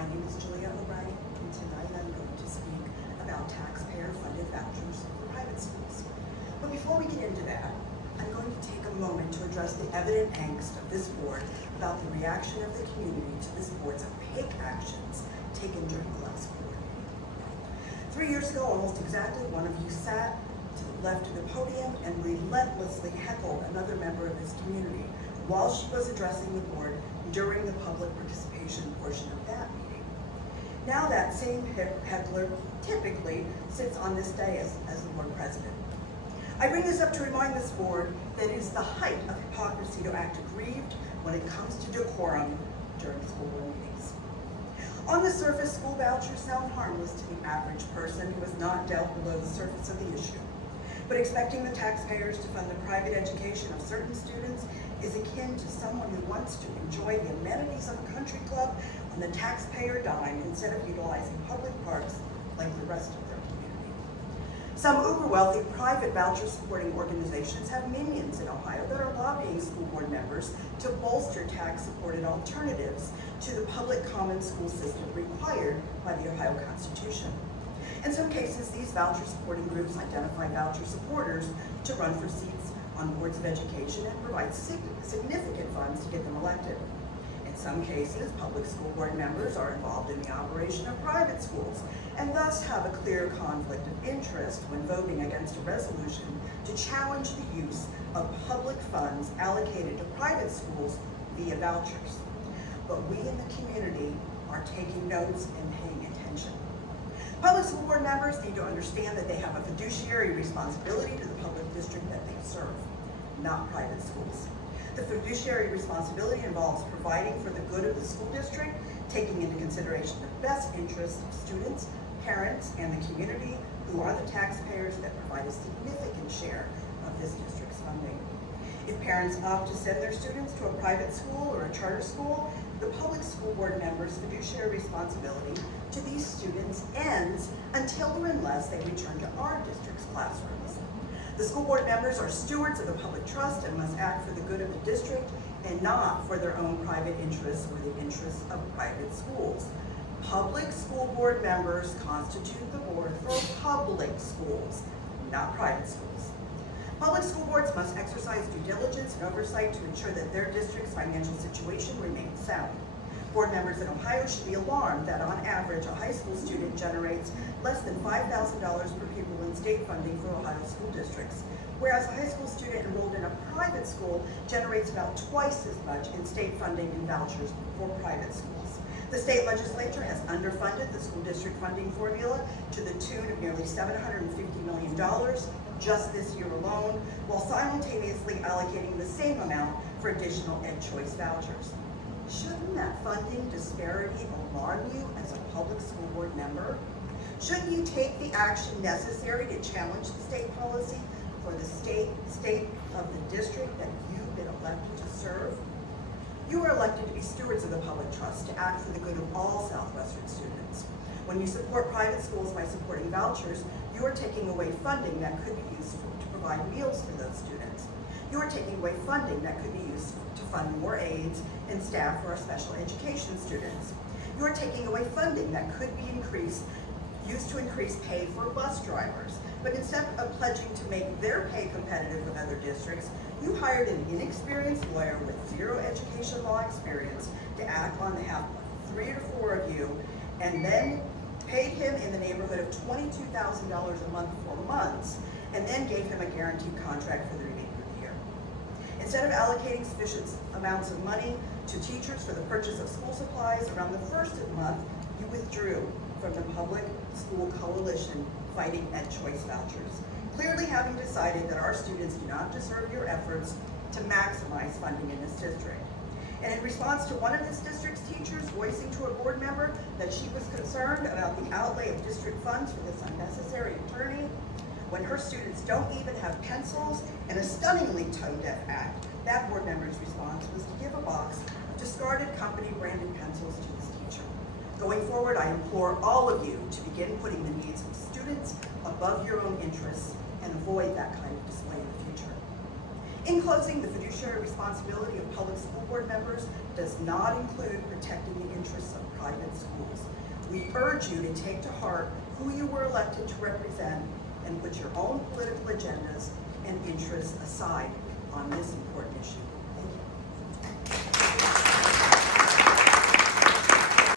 My name is Julia O'Brien, and tonight I'm going to speak about taxpayer-funded vouchers for private schools. But before we get into that, I'm going to take a moment to address the evident angst of this board about the reaction of the community to this board's opaque actions taken during the last board meeting. 3 years ago, almost exactly, one of you sat to the left of the podium and relentlessly heckled another member of this community while she was addressing the board during the public participation portion of that meeting. Now that same heckler typically sits on this dais as the board president. I bring this up to remind this board that it is the height of hypocrisy to act aggrieved when it comes to decorum during school board meetings. On the surface, school vouchers sound harmless to the average person who has not dealt below the surface of the issue. But expecting the taxpayers to fund the private education of certain students is akin to someone who wants to enjoy the amenities of a country club on the taxpayer dime instead of utilizing public parks like the rest of their community. Some uber-wealthy private voucher-supporting organizations have minions in Ohio that are lobbying school board members to bolster tax-supported alternatives to the public common school system required by the Ohio Constitution. In some cases, these voucher-supporting groups identify voucher supporters to run for seats on boards of education and provide significant funds to get them elected. In some cases, public school board members are involved in the operation of private schools and thus have a clear conflict of interest when voting against a resolution to challenge the use of public funds allocated to private schools via vouchers. But we in the community are taking notes and paying attention. Public school board members need to understand that they have a fiduciary responsibility to the public district that they serve, not private schools. The fiduciary responsibility involves providing for the good of the school district, taking into consideration the best interests of students, parents, and the community who are the taxpayers that provide a significant share of this district's funding. If parents opt to send their students to a private school or a charter school, the public school board members' fiduciary responsibility to these students ends until or unless they return to our district's classrooms. The school board members are stewards of the public trust and must act for the good of the district and not for their own private interests or the interests of private schools. Public school board members constitute the board for public schools, not private schools. Public school boards must exercise due diligence and oversight to ensure that their district's financial situation remains sound. Board members in Ohio should be alarmed that on average a high school student generates less than $5,000 per pupil in state funding for Ohio school districts, whereas a high school student enrolled in a private school generates about twice as much in state funding and vouchers for private schools. The state legislature has underfunded the school district funding formula to the tune of nearly $750 million just this year alone, while simultaneously allocating the same amount for additional Ed Choice vouchers. Shouldn't that funding disparity alarm you as a public school board member? Shouldn't you take the action necessary to challenge the state policy for the state of the district that you've been elected to serve? You are elected to be stewards of the public trust, to act for the good of all Southwestern students. When you support private schools by supporting vouchers, you are taking away funding that could be used to provide meals for those students. You are taking away funding that could be used to fund more aides and staff for our special education students. You are taking away funding that could be used to increase pay for bus drivers. But instead of pledging to make their pay competitive with other districts, you hired an inexperienced lawyer with zero education law experience to act on behalf of 3 or 4 of you, and then paid him in the neighborhood of $22,000 a month for months, and then gave him a guaranteed contract for the remainder of the year. Instead of allocating sufficient amounts of money to teachers for the purchase of school supplies around the first of the month, you withdrew from the public school coalition fighting Ed Choice vouchers, clearly having decided that our students do not deserve your efforts to maximize funding in this district. And in response to one of this district's teachers voicing to a board member that she was concerned about the outlay of district funds for this unnecessary attorney, when her students don't even have pencils and a stunningly tone-deaf act, that board member's response was to give a box of discarded company-branded pencils to this teacher. Going forward, I implore all of you to begin putting the needs of students above your own interests and avoid that kind of display in the future. In closing, the fiduciary responsibility of public school board members does not include protecting the interests of private schools. urge you to take to heart who you were elected to represent and put your own political agendas and interests aside on this important issue. Thank you.